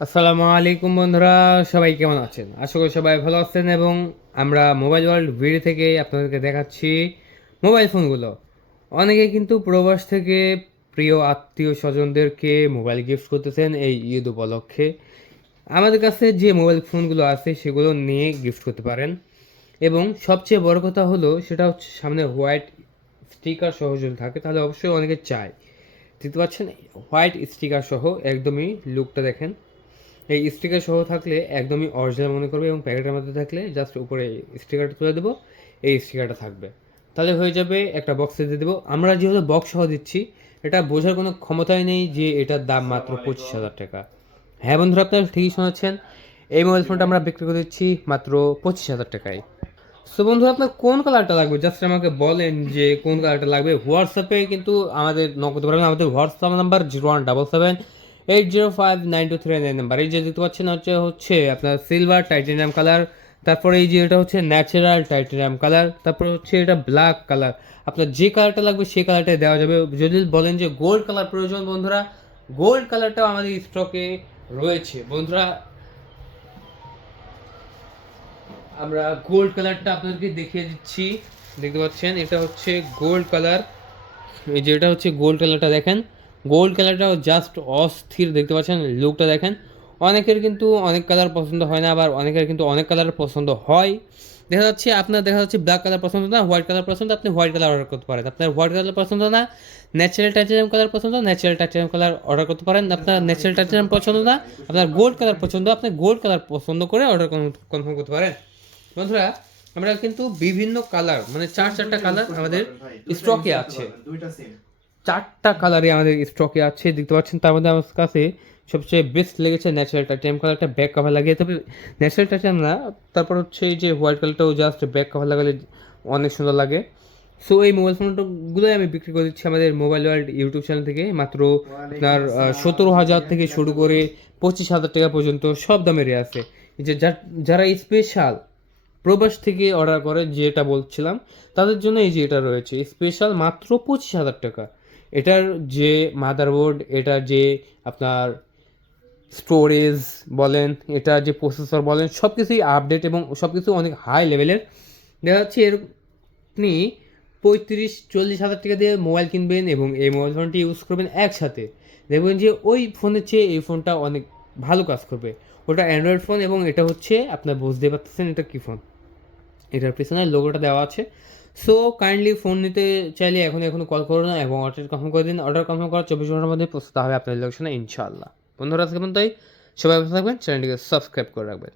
আসসালামু আলাইকুম বন্ধুরা, সবাই কেমন আছেন? আশা করি সবাই ভালো আছেন এবং আমরা মোবাইল ওয়ার্ল্ড ভিডিও থেকে আপনাদেরকে দেখাচ্ছি মোবাইল ফোনগুলো। অনেকে কিন্তু প্রবাস থেকে প্রিয় আত্মীয় স্বজনদেরকে মোবাইল গিফট করতেছেন এই ঈদ উপলক্ষে। আমাদের কাছে যে মোবাইল ফোনগুলো আছে সেগুলো নিয়ে গিফট করতে পারেন। এবং সবচেয়ে বড় কথা হলো সেটা হচ্ছে সামনে হোয়াইট স্টিকার সহ যদি থাকে তাহলে অবশ্যই অনেকে চায়। দেখতে পাচ্ছেন হোয়াইট স্টিকার সহ একদমই লুকটা দেখেন। এই স্টিকার সহ থাকলে একদমই অরিজিনাল মনে করবে এবং প্যাকেটের মধ্যে থাকলে জাস্ট উপরে স্টিকারটা তুলে দেবো, এই স্টিকারটা থাকবে। তাহলে হয়ে যাবে, একটা বক্সে দিয়ে দেবো। আমরা যেহেতু বক্স সহ দিচ্ছি, এটা বোঝার কোনো ক্ষমতাই নেই যে এটার দাম মাত্র 25,000 টাকা। হ্যাঁ বন্ধুরা, আপনারা ঠিকই শুনেছেন, এই মোবাইল ফোনটা আমরা বিক্রি করে দিচ্ছি মাত্র 25,000 টাকায়। সো বন্ধু, আপনার কোন কালারটা লাগবে জাস্ট আমাকে বলেন যে কোন কালারটা লাগবে। হোয়াটসঅ্যাপে কিন্তু আমাদের নক করতে পারবেন। আমাদের হোয়াটসঅ্যাপ নাম্বার 0177805923 নাম্বার। এই যে দেখতে পাচ্ছেন হচ্ছে আপনার সিলভার টাইটেনিয়াম কালার, তারপরে এই যে এটা হচ্ছে ন্যাচারাল টাইটেনিয়াম কালার, তারপরে হচ্ছে এটা ব্ল্যাক কালার। আপনার যে কালারটা লাগবে সেই কালারটাই দেওয়া যাবে। যদি বলেন যে গোল্ড কালার প্রয়োজন, বন্ধুরা গোল্ড কালারটাও আমাদের স্টকে রয়েছে। বন্ধুরা, আমরা গোল্ড কালারটা আপনাদেরকে দেখিয়ে দিচ্ছি। দেখতে পাচ্ছেন এটা হচ্ছে গোল্ড কালার। এই যে এটা হচ্ছে গোল্ড কালারটা, দেখেন গোল্ড কালারটাও জাস্ট অস্থির। দেখতে পাচ্ছেন লুকটা দেখেন। অনেকের কিন্তু অনেক কালার পছন্দ হয় না, আবার অনেকের কিন্তু অনেক কালার পছন্দ হয়। দেখা যাচ্ছে ব্ল্যাক কালার পছন্দ না, হোয়াইট কালার পছন্দ, আপনি হোয়াইট কালার অর্ডার করতে পারেন। আপনার হোয়াইট কালার পছন্দ না, ন্যাচারাল টাইটেনিয়াম কালার পছন্দ, ন্যাচারাল টাইটেনিয়াম কালার অর্ডার করতে পারেন। আপনার ন্যাচারাল টাইটেনিয়াম পছন্দ না, আপনার গোল্ড কালার পছন্দ, আপনি গোল্ড কালার পছন্দ করে অর্ডার কনফার্ম করতে পারেন। বন্ধুরা, আমরা কিন্তু বিভিন্ন কালার মানে চারটা কালার আমাদের স্টকে আছে। চারটা কালারে আমাদের স্টকে আছে, দেখতে পাচ্ছেন। তার মধ্যে আমার কাছে সবচেয়ে বেস্ট লেগেছে ন্যাচারাল টাইটেনিয়াম কালারটা, ব্যাক কভার লাগিয়ে। তবে ন্যাচারাল টাইটেনিয়াম না, তারপর হচ্ছে এই যে হোয়াইট কালারটাও জাস্ট ব্যাক কভার লাগালে অনেক সুন্দর লাগে। সো এই মোবাইল ফোনগুলোই আমি বিক্রি করে দিচ্ছি আমাদের মোবাইল ওয়ার্ল্ড ইউটিউব চ্যানেল থেকে মাত্র আপনার 17,000 থেকে শুরু করে 25,000 টাকা পর্যন্ত সব দামেরই আছে। এই যে যারা স্পেশাল প্রবাস থেকে অর্ডার করে যেটা বলছিলাম, তাদের জন্য এই যে এটা রয়েছে স্পেশাল মাত্র 25,000 টাকা। এটার যে মাদারবোর্ড, এটা যে আপনার স্টোরেজ বলেন, এটা যে প্রসেসর বলেন, সব কিছুই আপডেট এবং সব কিছু অনেক হাই লেভেলের। দেখা যাচ্ছে এর আপনি 35-40 হাজার টাকা দিয়ে মোবাইল কিনবেন এবং এই মোবাইল ফোনটি ইউজ করবেন একসাথে, দেখবেন যে ওই ফোনের চেয়ে এই ফোনটা অনেক ভালো কাজ করবে। ওটা অ্যান্ড্রয়েড ফোন এবং এটা হচ্ছে আপনার বুঝতে পারতেছেন এটা কী ফোন, এটার পিছনে লোগোটা দেওয়া আছে। সো কাইন্ডলি ফোন নিতে চাইলে এখন কল করুন এবং অর্ডার কনফার্ম করে দিন। অর্ডার কনফার্ম করার 24 ঘন্টার মধ্যে প্রস্তুত হবে আপনার লোকেশনে ইনশাআল্লাহ। বন্ধুরা, আজকে পর্যন্তই। সবাই ভালো থাকবেন, চ্যানেলটিকে সাবস্ক্রাইব করে রাখবেন।